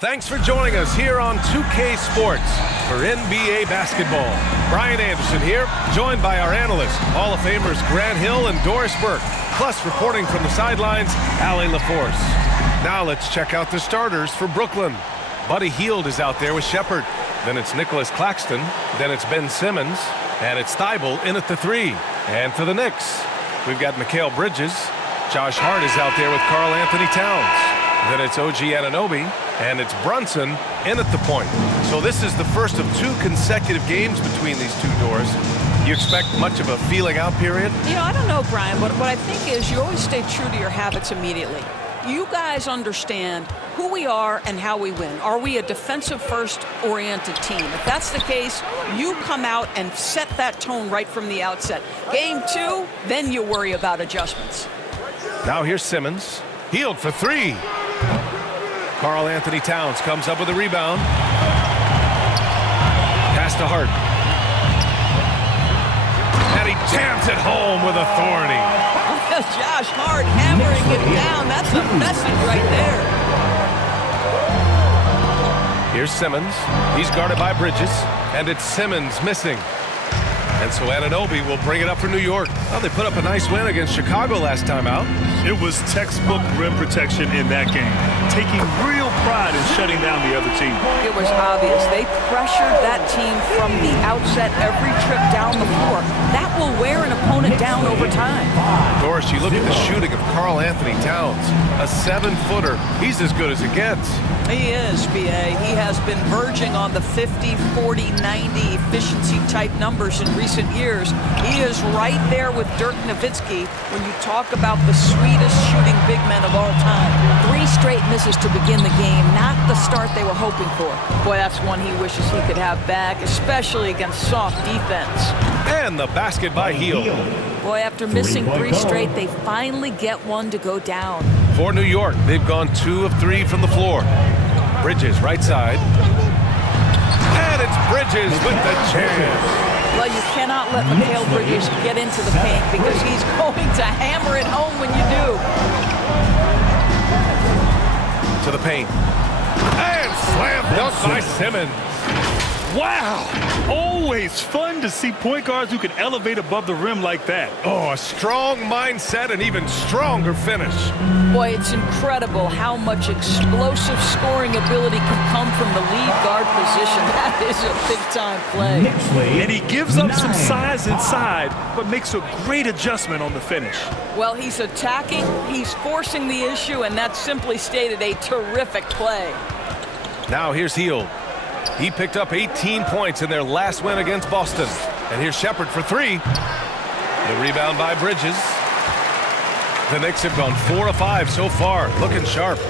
Thanks for joining us here on 2K Sports for NBA basketball. Brian Anderson here, joined by our analysts, Hall of Famers Grant Hill and Doris Burke, plus reporting from the sidelines, Allie LaForce. Now let's check out the starters for Brooklyn. Buddy Hield is out there with Shepherd. Then it's Nicholas Claxton. Then it's Ben Simmons. And it's Thybulle in at the 3. And for the Knicks, we've got Mikal Bridges. Josh Hart is out there with Karl Anthony Towns. Then it's OG Anunoby, and it's Brunson in at the point. So this is the first of 2 consecutive games between these two doors. You expect much of a feeling out period? You know, I don't know, Brian, but what I think is you always stay true to your habits immediately. You guys understand who we are and how we win. Are we a defensive-first oriented team? If that's the case, you come out and set that tone right from the outset. Game 2, then you worry about adjustments. Now here's Simmons. Hield for 3. Karl Anthony Towns comes up with a rebound. Pass to Hart. And he jams it home with authority. Josh Hart hammering it down. That's a message right there. Here's Simmons. He's guarded by Bridges. And it's Simmons missing. And so Anunoby will bring it up for New York. Well, they put up a nice win against Chicago last time out. It was textbook rim protection in that game, taking real pride in shutting down the other team. It was obvious. They pressured that team from the outset every trip down the floor. That will wear an opponent down over time. Doris, you look at the shooting of Karl Anthony Towns. A 7-footer. He's as good as it gets. He is, B.A. He has been verging on the 50, 40, 90 efficiency type numbers in recent years. He is right there with Dirk Nowitzki when you talk about the sweetest shooting big men of all time. 3 straight misses to begin the game, not the start they were hoping for. Boy, that's one he wishes he could have back, especially against soft defense. And the basket by Hield. Boy, after missing 3 straight, they finally get one to go down. For New York, they've gone 2 of 3 from the floor. Bridges, right side. And it's Bridges with the chance. Well, you cannot let Mikal Bridges get into the paint because he's going to hammer it home when you do. To the paint. And slam dunk by Simmons. Wow! Always fun to see point guards who can elevate above the rim like that. Oh, a strong mindset and even stronger finish. Boy, it's incredible how much explosive scoring ability can come from the lead guard position. That is a big-time play. And he gives up some size inside, but makes a great adjustment on the finish. Well, he's attacking, he's forcing the issue, and that's simply stated a terrific play. Now here's Hield. He picked up 18 points in their last win against Boston. And here's Shepherd for 3. The rebound by Bridges. The Knicks have gone 4 of 5 so far. Looking sharp.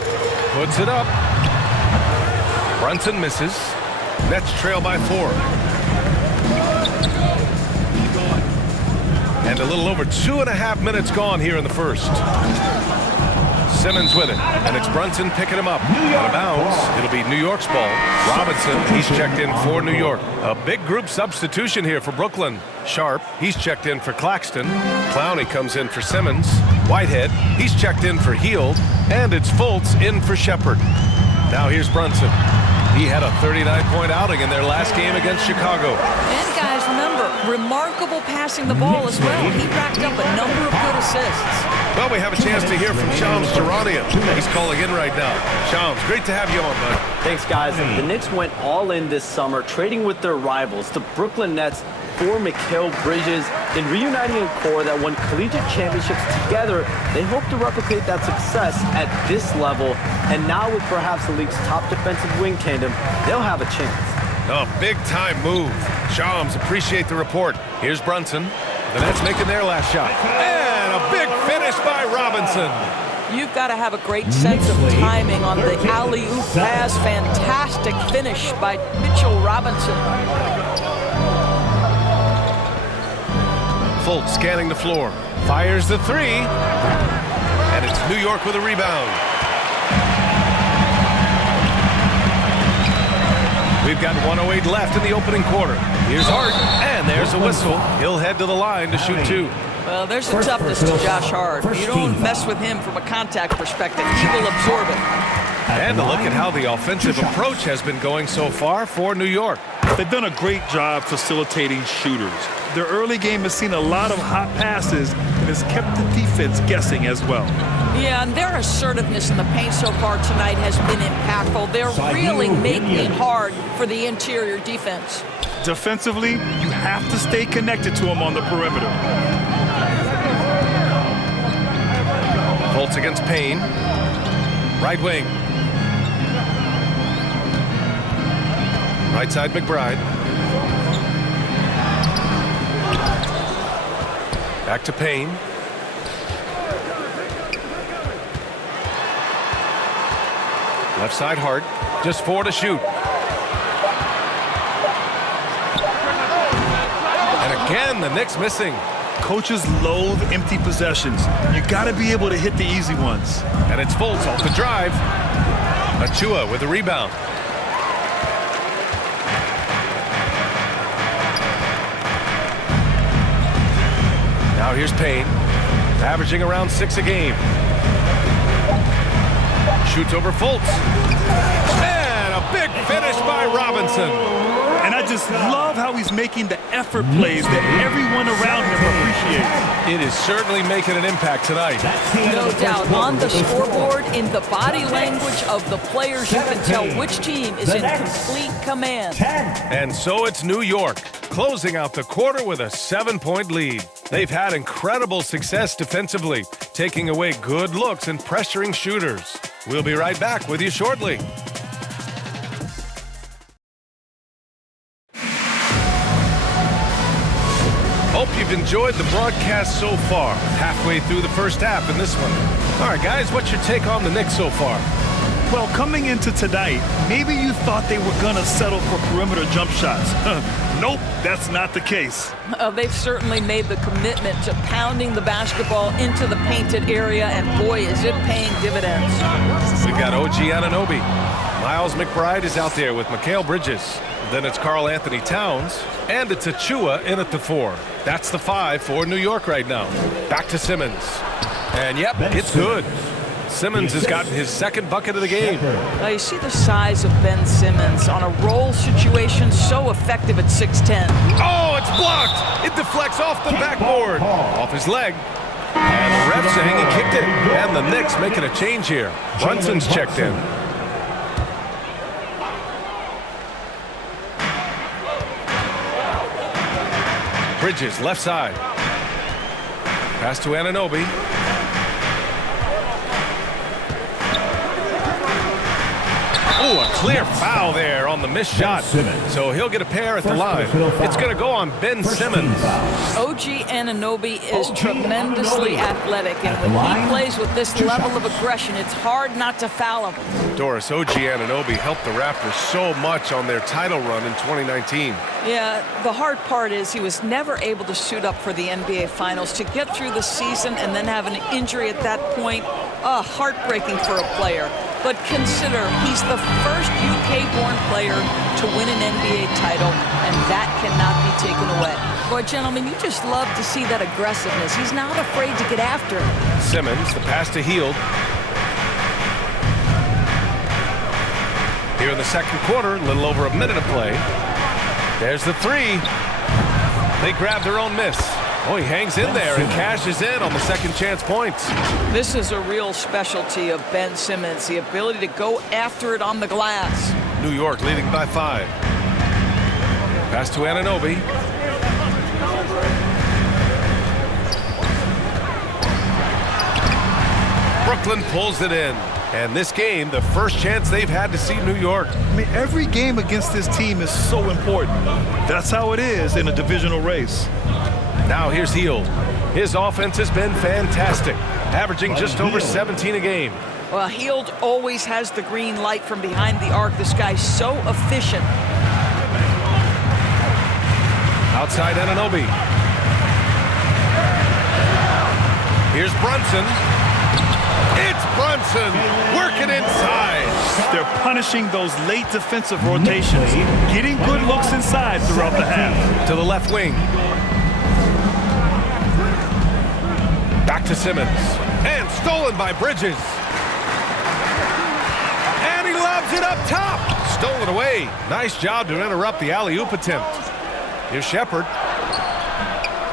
Puts it up. Brunson misses. Nets trail by 4. And a little over 2.5 minutes gone here in the first. Simmons with it, and it's Brunson picking him up. Out of bounds, it'll be New York's ball. Robinson, he's checked in for New York. A big group substitution here for Brooklyn. Sharp, he's checked in for Claxton. Clowney comes in for Simmons. Whitehead, he's checked in for Hield. And it's Fultz in for Shepherd. Now here's Brunson. He had a 39-point outing in their last game against Chicago. And guys, remember, remarkable passing the ball as well. He racked up a number of good assists. Well, we have a chance to hear from Shams Charania. He's calling in right now. Shams, great to have you on, bud. Thanks, guys. The Knicks went all in this summer, trading with their rivals, the Brooklyn Nets, for Mikal Bridges, then reuniting a core that won collegiate championships together. They hope to replicate that success at this level, and now with perhaps the league's top defensive wing tandem, they'll have a chance. A big-time move. Shams, appreciate the report. Here's Brunson. The Nets making their last shot. And a big finish by Robinson. You've got to have a great sense of timing on the alley-oop pass. Fantastic finish by Mitchell Robinson. Fultz scanning the floor. Fires the 3. And it's New York with a rebound. We've got 1:08 left in the opening quarter. Here's Hart, and there's a whistle. He'll head to the line to shoot 2. Well, there's the toughness to Josh Hart. You don't mess with him from a contact perspective. He will absorb it. And a look at how the offensive approach has been going so far for New York. They've done a great job facilitating shooters. Their early game has seen a lot of hot passes and has kept the defense guessing as well. Yeah, and their assertiveness in the paint so far tonight has been impactful. They're really making it hard for the interior defense. Defensively, you have to stay connected to them on the perimeter. Fultz against Payne. Right wing. Right side McBride. Back to Payne. Left side Hart. Just 4 to shoot. And again, the Knicks missing. Coaches loathe empty possessions. You got to be able to hit the easy ones. And it's Fultz off the drive. Achua with the rebound. Now here's Payne, averaging around 6 a game. Shoots over Fultz. And a big finish by Robinson. And I just love how he's making the effort plays that everyone around him appreciates. It is certainly making an impact tonight. No doubt. On the scoreboard, in the body language of the players, you can tell which team is in complete command. And so it's New York, closing out the quarter with a 7-point lead. They've had incredible success defensively, taking away good looks and pressuring shooters. We'll be right back with you shortly. Hope you've enjoyed the broadcast so far. Halfway through the first half in this one. All right, guys, what's your take on the Knicks so far? Well, coming into tonight, maybe you thought they were going to settle for perimeter jump shots. Nope, that's not the case. They've certainly made the commitment to pounding the basketball into the painted area, and boy, is it paying dividends. We've got OG Anunoby. Miles McBride is out there with Mikal Bridges. Then it's Karl Anthony Towns, and it's Achua in at the 4. That's the 5 for New York right now. Back to Simmons. And yep, it's good. Simmons has gotten his second bucket of the game. You see the size of Ben Simmons on a roll situation, so effective at 6'10". Oh, it's blocked. It deflects off the backboard. Off his leg. And the ref saying he kicked it. And the Knicks making a change here. Brunson's checked in. Bridges, left side. Pass to Anunoby. Oh, a clear foul there on the missed shot. So he'll get a pair at the line. It's going to go on Ben Simmons. OG Anunoby is tremendously athletic, and when he plays with this level of aggression, it's hard not to foul him. Doris, OG Anunoby helped the Raptors so much on their title run in 2019. Yeah, the hard part is he was never able to suit up for the NBA Finals. To get through the season and then have an injury at that point, heartbreaking for a player. But consider, he's the first UK-born player to win an NBA title, and that cannot be taken away. Boy, gentlemen, you just love to see that aggressiveness. He's not afraid to get after it. Simmons, the pass to Hield. Here in the second quarter, a little over a minute of play. There's the 3. They grab their own miss. Oh, he hangs in there and cashes in on the second chance points. This is a real specialty of Ben Simmons, the ability to go after it on the glass. New York leading by 5. Pass to Anunoby. Brooklyn pulls it in. And this game, the first chance they've had to see New York. I mean, every game against this team is so important. That's how it is in a divisional race. Now here's Hield. His offense has been fantastic, averaging just over 17 a game. Well, Hield always has the green light from behind the arc. This guy's so efficient. Outside Anunoby. Here's Brunson. It's Brunson working inside. They're punishing those late defensive rotations, getting good looks inside throughout the half. To the left wing. Back to Simmons. And stolen by Bridges. lobs it up top. Stolen away. Nice job to interrupt the alley-oop attempt. Here's Shepard.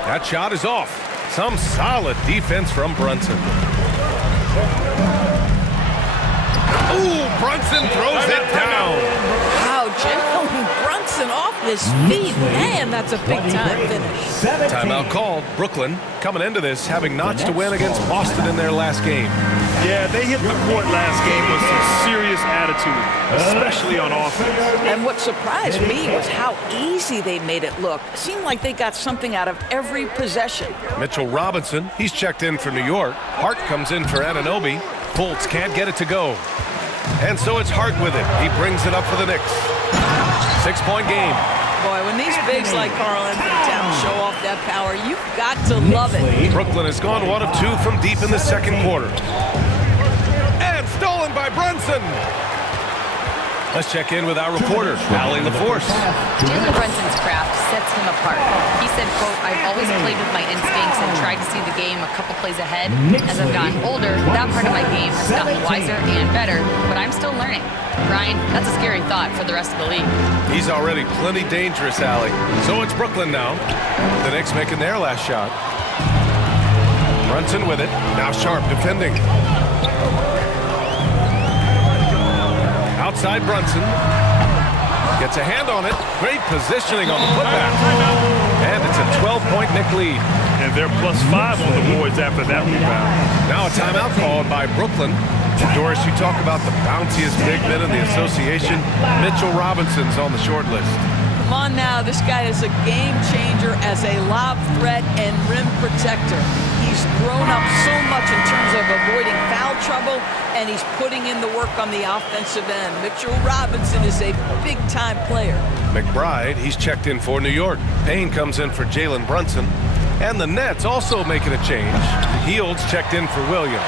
That shot is off. Some solid defense from Brunson. Ooh, Brunson throws it down. Wow, Jalen Brunson off his feet. Man, that's a big-time finish. Timeout called. Brooklyn coming into this having notched a win against Boston in their last game. Yeah, they hit the court last game with some serious attitude, especially on offense. And what surprised me was how easy they made it look. It seemed like they got something out of every possession. Mitchell Robinson, he's checked in for New York. Hart comes in for Anunoby. Fultz can't get it to go. And so it's Hart with it. He brings it up for the Knicks. 6-point game. Boy, when these bigs like Karl Anthony Towns show off that power, you've got to love it. Brooklyn has gone 1 of 2 from deep in the second quarter. And stolen by Brunson. Let's check in with our reporter, Allie LaForce. Jalen Brunson's craft sets him apart. He said, quote, "I've always played with my instincts and tried to see the game a couple plays ahead. As I've gotten older, that part of my game has gotten wiser and better, but I'm still learning." Brian, that's a scary thought for the rest of the league. He's already plenty dangerous, Allie. So it's Brooklyn now. The Knicks making their last shot. Brunson with it. Now Sharp defending. Outside Brunson. Gets a hand on it. Great positioning on the putback. And it's a 12-point Knick lead. And they're +5 on the boards after that rebound. Now a timeout called by Brooklyn. Doris, you talk about the bounciest big men in the association. Mitchell Robinson's on the short list. Come on now, this guy is a game changer as a lob threat and rim protector. He's grown up so much in terms of avoiding foul trouble, and he's putting in the work on the offensive end. Mitchell Robinson is a big-time player. McBride, he's checked in for New York. Payne comes in for Jalen Brunson. And the Nets also making a change. Heald's checked in for Williams.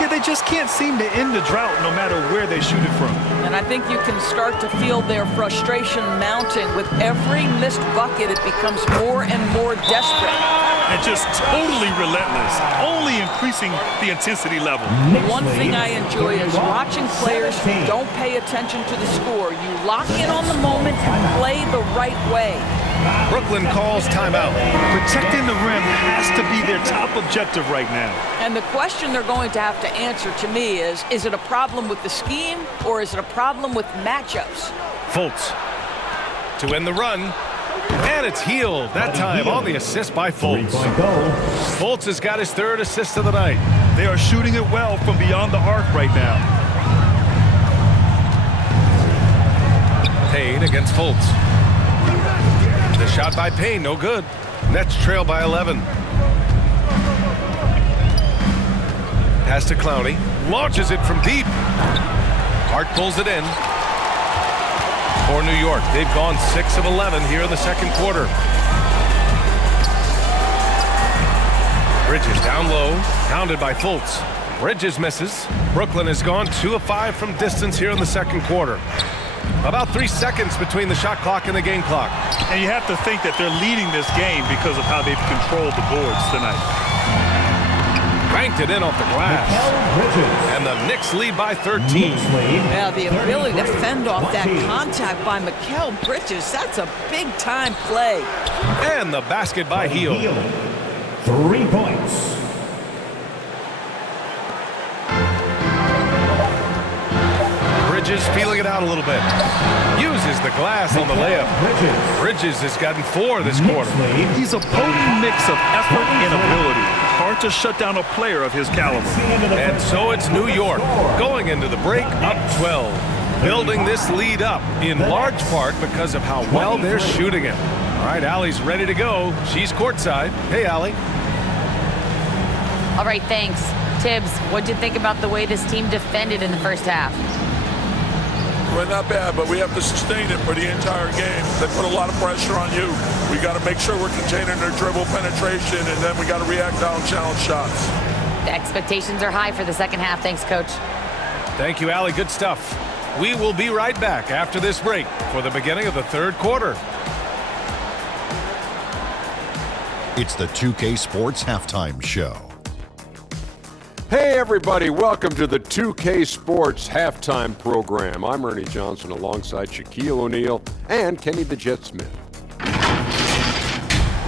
Yeah, they just can't seem to end the drought no matter where they shoot it from. And I think you can start to feel their frustration mounting. With every missed bucket, it becomes more and more desperate. And just totally relentless, only increasing the intensity level. One thing I enjoy is watching players who don't pay attention to the score. You lock in on the moment and play the right way. Brooklyn calls timeout. Protecting the rim has to be their top objective right now. And the question they're going to have to answer to me is it a problem with the scheme or is it a problem with matchups? Fultz to end the run. And it's Hield, that time on the assist by Fultz. Fultz has got his 3rd assist of the night. They are shooting it well from beyond the arc right now. Payne against Fultz. The shot by Payne, no good. Nets trail by 11. Pass to Clowney. Launches it from deep. Hart pulls it in. For New York, they've gone 6 of 11 here in the second quarter. Bridges down low, hounded by Fultz. Bridges misses. Brooklyn has gone 2 of 5 from distance here in the second quarter. About 3 seconds between the shot clock and the game clock. And you have to think that they're leading this game because of how they've controlled the boards tonight. Banked it in off the glass. And the Knicks lead by 13. Yeah, the ability to fend off that contact by Mikal Bridges, that's a big-time play. And the basket by Hield. 3 points. Bridges feeling it out a little bit. Uses the glass on the layup. Bridges has gotten 4 this quarter. He's a potent mix of effort and ability. Hard to shut down a player of his caliber. And so it's New York going into the break up 12. Building this lead up in large part because of how well they're shooting it. All right, Allie's ready to go. She's courtside. Hey, Allie. All right, thanks. Tibbs, what'd you think about the way this team defended in the first half? Well, not bad, but we have to sustain it for the entire game. They put a lot of pressure on you. We got to make sure we're containing their dribble penetration, and then we got to react down challenge shots. The expectations are high for the second half. Thanks, Coach. Thank you, Allie. Good stuff. We will be right back after this break for the beginning of the third quarter. It's the 2K Sports Halftime Show. Hey everybody, welcome to the 2K Sports halftime program. I'm Ernie Johnson alongside Shaquille O'Neal and Kenny the Jet Smith.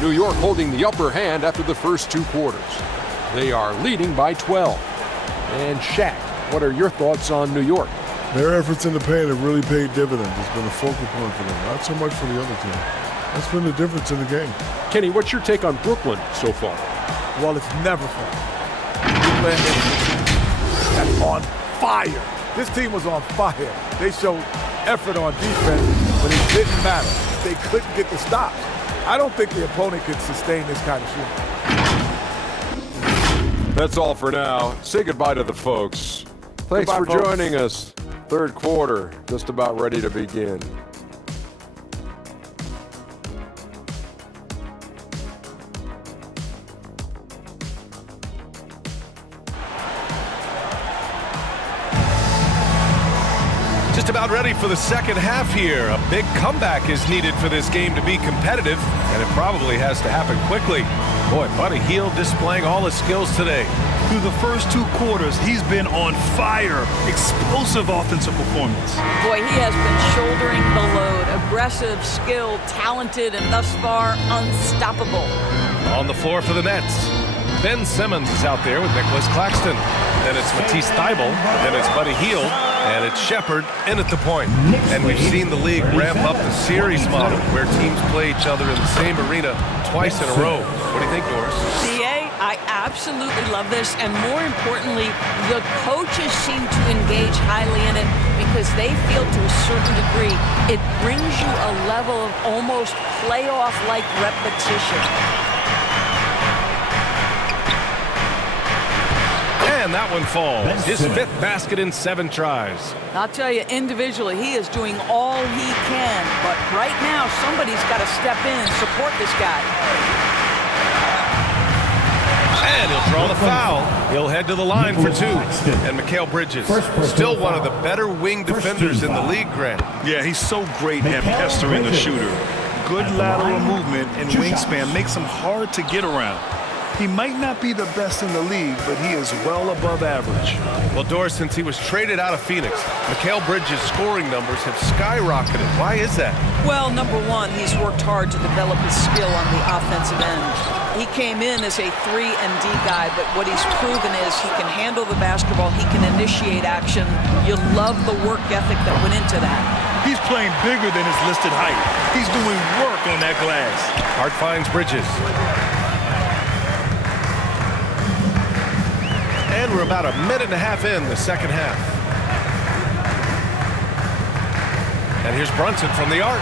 New York holding the upper hand after the first 2 quarters. They are leading by 12. And Shaq, what are your thoughts on New York? Their efforts in the paint have really paid dividends. It's been a focal point for them, not so much for the other team. That's been the difference in the game. Kenny, what's your take on Brooklyn so far? Well, it's never fun. Brooklyn is on fire. This team was on fire. They showed effort on defense, but it didn't matter. They couldn't get the stops. I don't think the opponent could sustain this kind of shooting. That's all for now. Say goodbye to the folks. Thanks for joining us. Third quarter, just about ready to begin. Just about ready for the second half here. A big comeback is needed for this game to be competitive, and it probably has to happen quickly. Boy, Buddy Hield displaying all his skills today. Through the first 2 quarters, he's been on fire. Explosive offensive performance. Boy, he has been shouldering the load. Aggressive, skilled, talented, and thus far unstoppable. On the floor for the Nets, Ben Simmons is out there with Nicholas Claxton. Then it's Matisse Thybulle, then it's Buddy Hield, and it's Shepherd in at the point. And we've seen the league ramp up the series model where teams play each other in the same arena twice in a row. What do you think, Doris? DA, I absolutely love this, and more importantly, the coaches seem to engage highly in it because they feel to a certain degree it brings you a level of almost playoff-like repetition. And that one falls. His 5th basket in 7 tries. I'll tell you, individually, he is doing all he can, but right now, somebody's got to step in and support this guy. And he'll draw the foul. He'll head to the line for 2. And Mikal Bridges, still one of the better wing defenders in the league, Grant. Yeah, he's so great at pestering the shooter. Good lateral movement and wingspan makes him hard to get around. He might not be the best in the league, but he is well above average. Well, Doris, since he was traded out of Phoenix, Mikal Bridges' scoring numbers have skyrocketed. Why is that? Well, number one, he's worked hard to develop his skill on the offensive end. He came in as a 3-and-D guy, but what he's proven is he can handle the basketball, he can initiate action. You love the work ethic that went into that. He's playing bigger than his listed height. He's doing work on that glass. Hart finds Bridges. And we're about a minute and a half in the second half. And here's Brunson from the arc.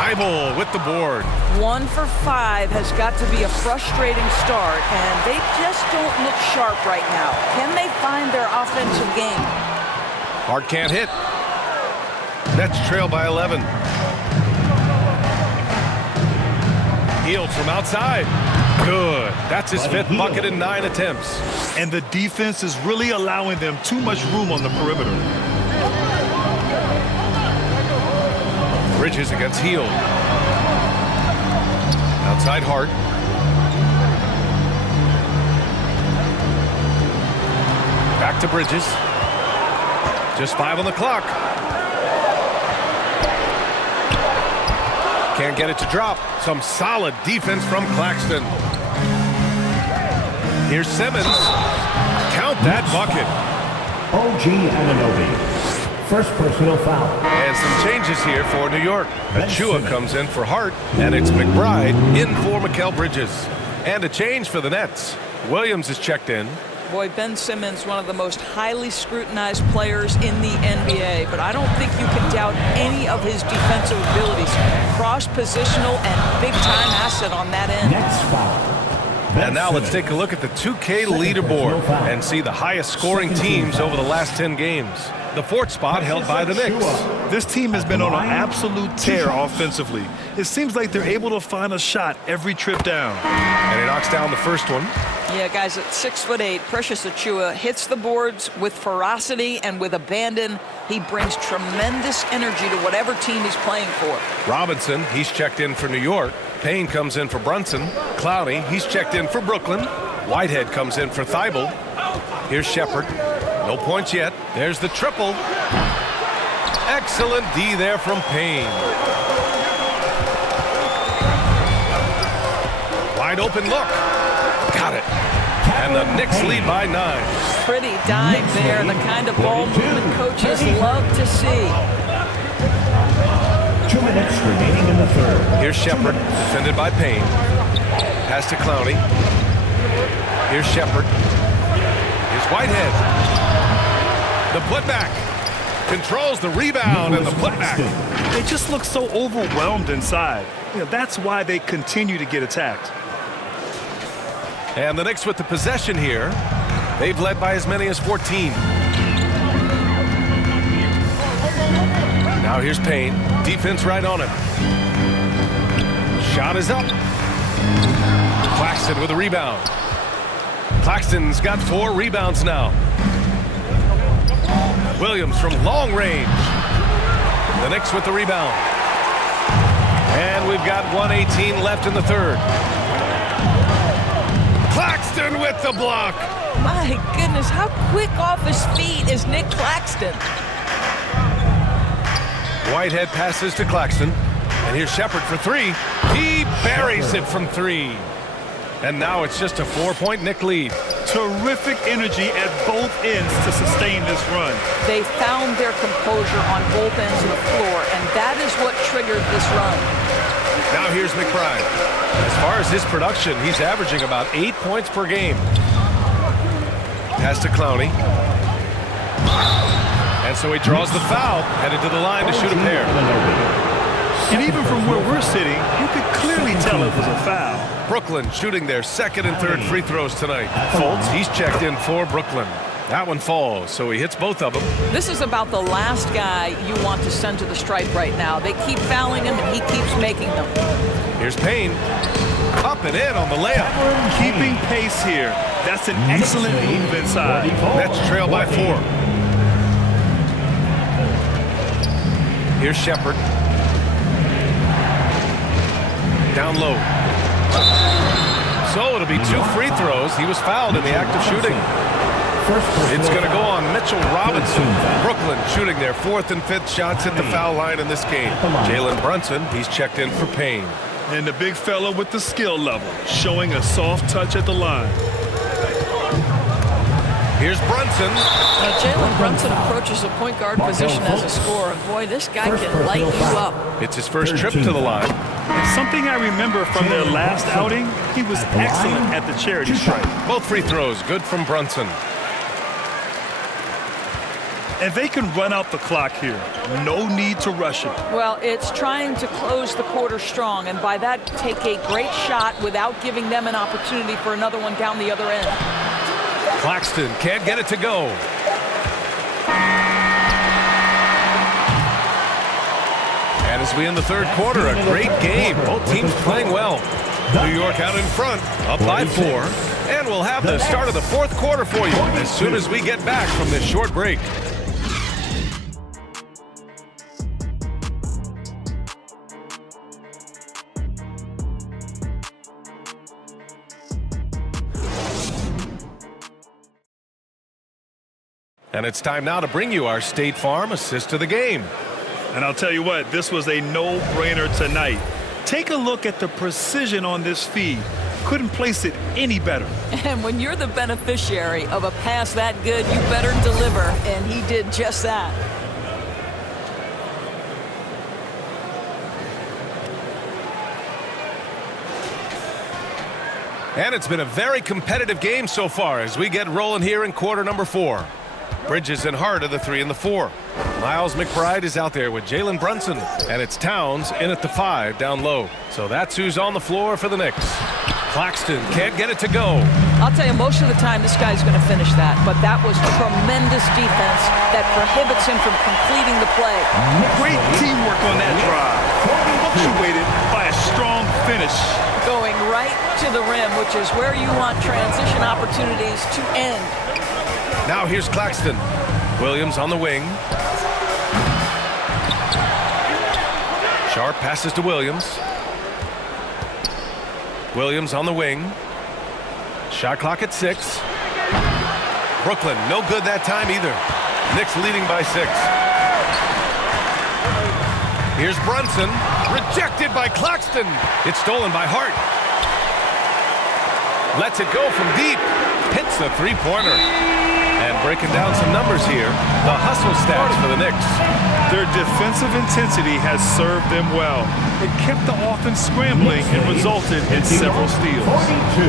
Thybulle with the board. 1 for 5 has got to be a frustrating start, and they just don't look sharp right now. Can they find their offensive game? Hart can't hit. Nets trail by 11. Hield from outside. Good. That's his 5th bucket in 9 attempts. And the defense is really allowing them too much room on the perimeter. Bridges against Hield. Outside Hart. Back to Bridges. Just 5 on the clock. Can't get it to drop. Some solid defense from Claxton. Here's Simmons. Count that bucket. OG Anunoby. First personal foul. And some changes here for New York. Achua comes in for Hart, and it's McBride in for Mikal Bridges. And a change for the Nets. Williams is checked in. Boy, Ben Simmons, one of the most highly scrutinized players in the NBA, but I don't think you can doubt any of his defensive abilities. Cross-positional and big-time asset on that end. Next foul. And now let's take a look at the 2K leaderboard and see the highest scoring teams over the last 10 games. The 4th spot held by the Knicks. This team has been on an absolute tear offensively. It seems like they're able to find a shot every trip down. And he knocks down the first one. Yeah, guys, at 6'8", Precious Achiuwa hits the boards with ferocity and with abandon. He brings tremendous energy to whatever team he's playing for. Robinson, he's checked in for New York. Payne comes in for Brunson. Clowney, he's checked in for Brooklyn. Whitehead comes in for Thybulle. Here's Shepard. No points yet. There's the triple. Excellent D there from Payne. Wide open look. Got it. And the Knicks lead by 9. Pretty dime there, the kind of ball movement coaches love to see. 2 minutes remaining in the third. Here's Shepard, defended by Payne. Pass to Clowney. Here's Shepard. Here's Whitehead. The putback. Controls the rebound and the putback. They just look so overwhelmed inside. That's why they continue to get attacked. And the Knicks with the possession here. They've led by as many as 14. Now here's Payne. Defense right on him. Shot is up. Claxton with a rebound. Claxton's got 4 rebounds now. Williams from long range. The Knicks with the rebound. And we've got 1:18 left in the third. Claxton with the block. My goodness, how quick off his feet is Nick Claxton? Whitehead passes to Claxton. And here's Shepard for 3. He buries it from 3. And now it's just a 4-point Knick lead. Terrific energy at both ends to sustain this run. They found their composure on both ends of the floor, and that is what triggered this run. Now here's McBride. As far as his production, he's averaging about 8 points per game. Pass to Clowney. And so he draws the foul, headed to the line to shoot a pair. And even from where we're sitting, you could clearly tell it was a foul. Brooklyn shooting their second and third free throws tonight. Fultz, he's checked in for Brooklyn. That one falls, so he hits both of them. This is about the last guy you want to send to the stripe right now. They keep fouling him, and he keeps making them. Here's Payne. Up and in on the layup. Keeping pace here. That's an excellent move inside. Nets trail by 4. Here's Shepard. Down low. So it'll be 2 free throws. He was fouled in the act of shooting. It's going to go on Mitchell Robinson. Brooklyn shooting their 4th and 5th shots at the foul line in this game. Jalen Brunson, he's checked in for Payne. And the big fella with the skill level, showing a soft touch at the line. Here's Brunson. Now, Jalen Brunson approaches the point guard position as a scorer. Boy, this guy can light you up. It's his first trip to the line. And something I remember from their last outing, he was excellent at the charity stripe. Both free throws, good from Brunson. And they can run out the clock here. No need to rush it. Well, it's trying to close the quarter strong, and by that, take a great shot without giving them an opportunity for another one down the other end. Claxton can't get it to go. And as we end the third quarter, a great game. Both teams playing well. New York out in front, up by 4. And we'll have the start of the 4th quarter for you as soon as we get back from this short break. And it's time now to bring you our State Farm assist to the game. And I'll tell you what, this was a no-brainer tonight. Take a look at the precision on this feed. Couldn't place it any better. And when you're the beneficiary of a pass that good, you better deliver, and he did just that. And it's been a very competitive game so far as we get rolling here in quarter number 4. Bridges and Hart are the 3 and the 4. Miles McBride is out there with Jalen Brunson. And it's Towns in at the 5 down low. So that's who's on the floor for the Knicks. Claxton can't get it to go. I'll tell you, most of the time this guy's going to finish that. But that was tremendous defense that prohibits him from completing the play. Great teamwork on that drive. Punctuated by a strong finish. Going right to the rim, which is where you want transition opportunities to end. Now here's Claxton. Williams on the wing. Sharp passes to Williams. Williams on the wing. Shot clock at 6. Brooklyn, no good that time either. Knicks leading by 6. Here's Brunson, rejected by Claxton. It's stolen by Hart. Lets it go from deep. Hits the three-pointer. And breaking down some numbers here, the hustle stats for the Knicks. Their defensive intensity has served them well. It kept the offense scrambling and resulted in several steals.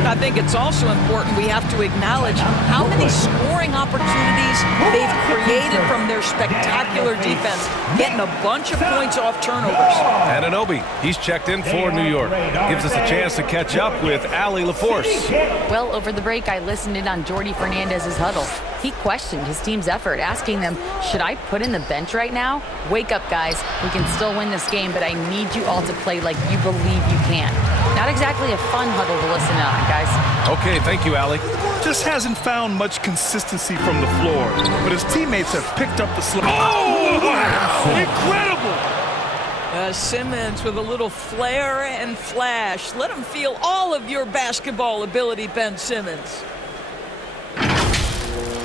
I think it's also important we have to acknowledge how many scoring opportunities they've created from their spectacular defense, getting a bunch of points off turnovers. Anunoby, he's checked in for New York. Gives us a chance to catch up with Allie LaForce. Well, over the break, I listened in on Jordi Fernandez's huddle. He questioned his team's effort, asking them, should I put in the bench right now? Wake up, guys. We can still win this game, but I need you all to play like you believe you can. Not exactly a fun huddle to listen in on, guys. Okay, thank you, Allie. Just hasn't found much consistency from the floor, but his teammates have picked up the slack. Oh, wow! Incredible! Simmons with a little flair and flash. Let him feel all of your basketball ability, Ben Simmons.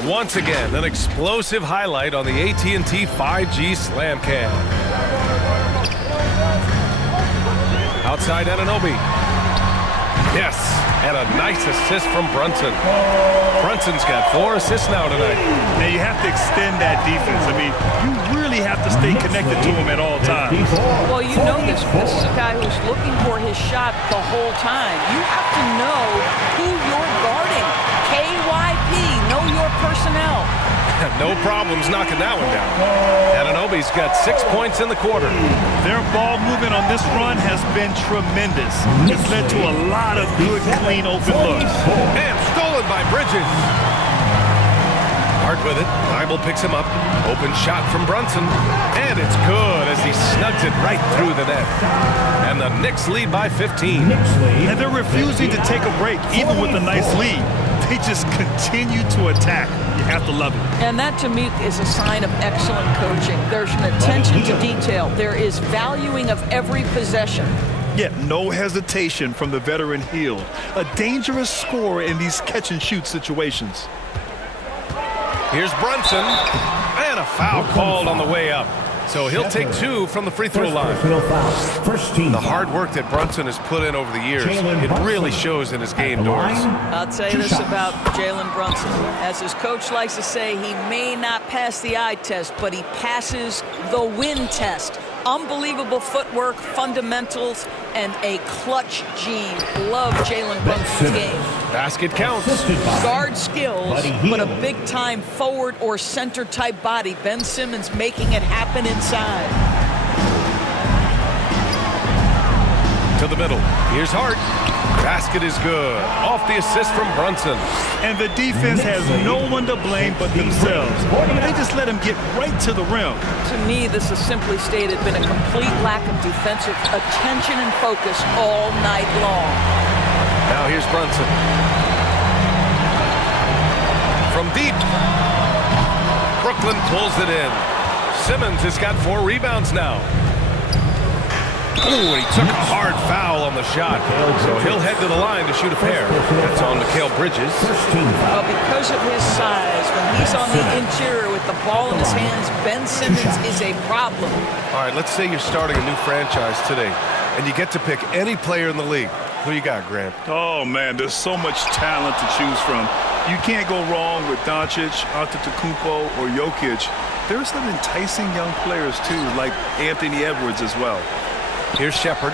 Once again, an explosive highlight on the AT&T 5G Slam Cam. Outside Anunoby. Yes, and a nice assist from Brunson. Brunson's got 4 assists now tonight. Now you have to extend that defense. I mean, you really have to stay connected to him at all times. Well, you know this. This is a guy who's looking for his shot the whole time. You have to know who you're guarding. KYP, know your personnel. No problems knocking that one down. Anunoby's got 6 points in the quarter. Their ball movement on this run has been tremendous. It's led to a lot of good, clean, open looks. And stolen by Bridges. Hart with it. Bible picks him up. Open shot from Brunson. And it's good as he snugs it right through the net. And the Knicks lead by 15. And they're refusing to take a break, even with a nice lead. They just continue to attack. You have to love it. And that, to me, is a sign of excellent coaching. There's an attention to detail. There is valuing of every possession. Yet no hesitation from the veteran Hield. A dangerous scorer in these catch-and-shoot situations. Here's Brunson. And a foul called on the way up. So he'll take 2 from the free throw line. The hard work that Brunson has put in over the years, it really shows in his game, Doris. I'll tell you this about Jalen Brunson. As his coach likes to say, he may not pass the eye test, but he passes the win test. Unbelievable footwork, fundamentals, and a clutch gene. Love Jalen Brunson's game. Basket counts. Guard skills, but a big-time forward or center-type body. Ben Simmons making it happen inside. To the middle. Here's Hart. Basket is good. Off the assist from Brunson. And the defense has no one to blame but themselves. They just let him get right to the rim. To me, this is simply stated been a complete lack of defensive attention and focus all night long. Now here's Brunson. From deep. Brooklyn pulls it in. Simmons has got 4 rebounds now. Ooh, he took a hard foul on the shot. So he'll head to the line to shoot a pair. That's on Mikal Bridges. Well, because of his size, when he's on the interior with the ball in his hands, Ben Simmons is a problem. All right, let's say you're starting a new franchise today, and you get to pick any player in the league. Who you got, Grant? Oh, man, there's so much talent to choose from. You can't go wrong with Doncic, Antetokounmpo, or Jokic. There's some enticing young players, too, like Anthony Edwards as well. Here's Shepherd.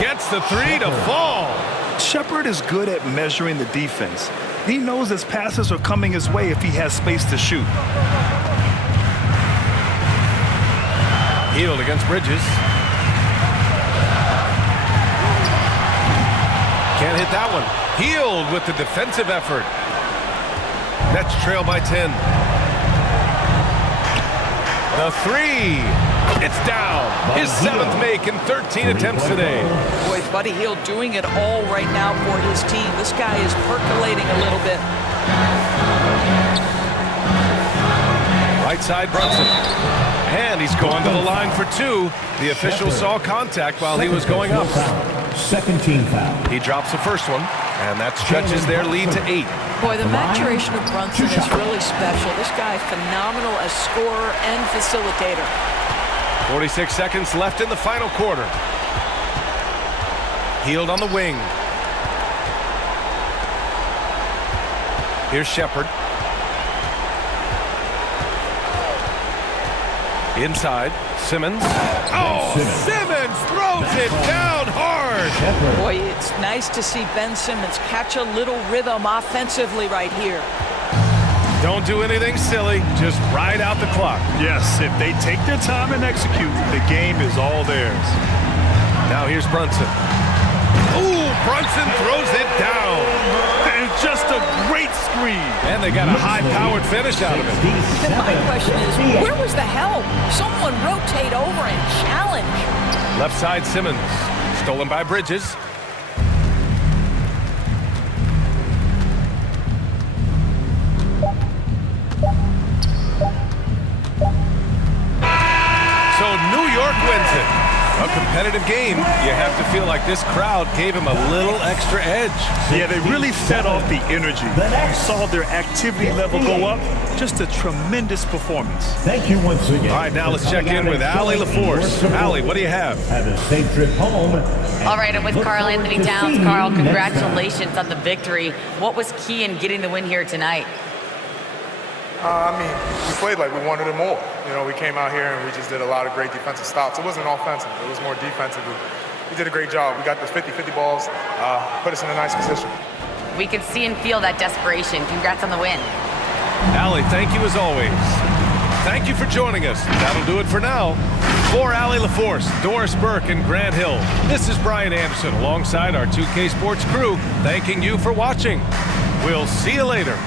Gets the 3 to fall. Shepherd is good at measuring the defense. He knows his passes are coming his way if he has space to shoot. Hield against Bridges. Can't hit that one. Hield with the defensive effort. Nets trail by 10. The 3. It's down. His 7th make in 13 attempts today. Boy, Buddy Hield doing it all right now for his team. This guy is percolating a little bit. Right side Brunson. And he's going to the line for 2. The official saw contact while he was going up. Second team foul. He drops the first one. And that stretches their lead to 8. Boy, the maturation of Brunson is really special. This guy, phenomenal as scorer and facilitator. 46 seconds left in the final quarter. Hield on the wing. Here's Shepard. Inside, Simmons. Oh, Simmons throws it down hard. Boy, it's nice to see Ben Simmons catch a little rhythm offensively right here. Don't do anything silly. Just ride out the clock. Yes, if they take their time and execute, the game is all theirs. Now here's Brunson. Ooh, Brunson throws it down. And just a great screen. And they got a high-powered finish out of it. My question is, where was the help? Someone rotate over and challenge. Left side, Simmons. Stolen by Bridges. So New York wins it. A competitive game. You have to feel like this crowd gave him a little extra edge. Yeah, they really fed off the energy. You saw their activity level go up. Just a tremendous performance. Thank you once again. All right, now let's check in with Allie LaForce. Allie, what do you have? Have a safe trip home. All right, I'm with Karl Anthony Towns. Karl, congratulations on the victory. What was key in getting the win here tonight? We played like we wanted it more. You know, we came out here and we just did a lot of great defensive stops. It wasn't offensive. It was more defensive. We did a great job. We got the 50-50 balls, put us in a nice position. We could see and feel that desperation. Congrats on the win. Allie, thank you as always. Thank you for joining us. That'll do it for now. For Allie LaForce, Doris Burke, and Grant Hill, this is Brian Anderson alongside our 2K Sports crew, thanking you for watching. We'll see you later.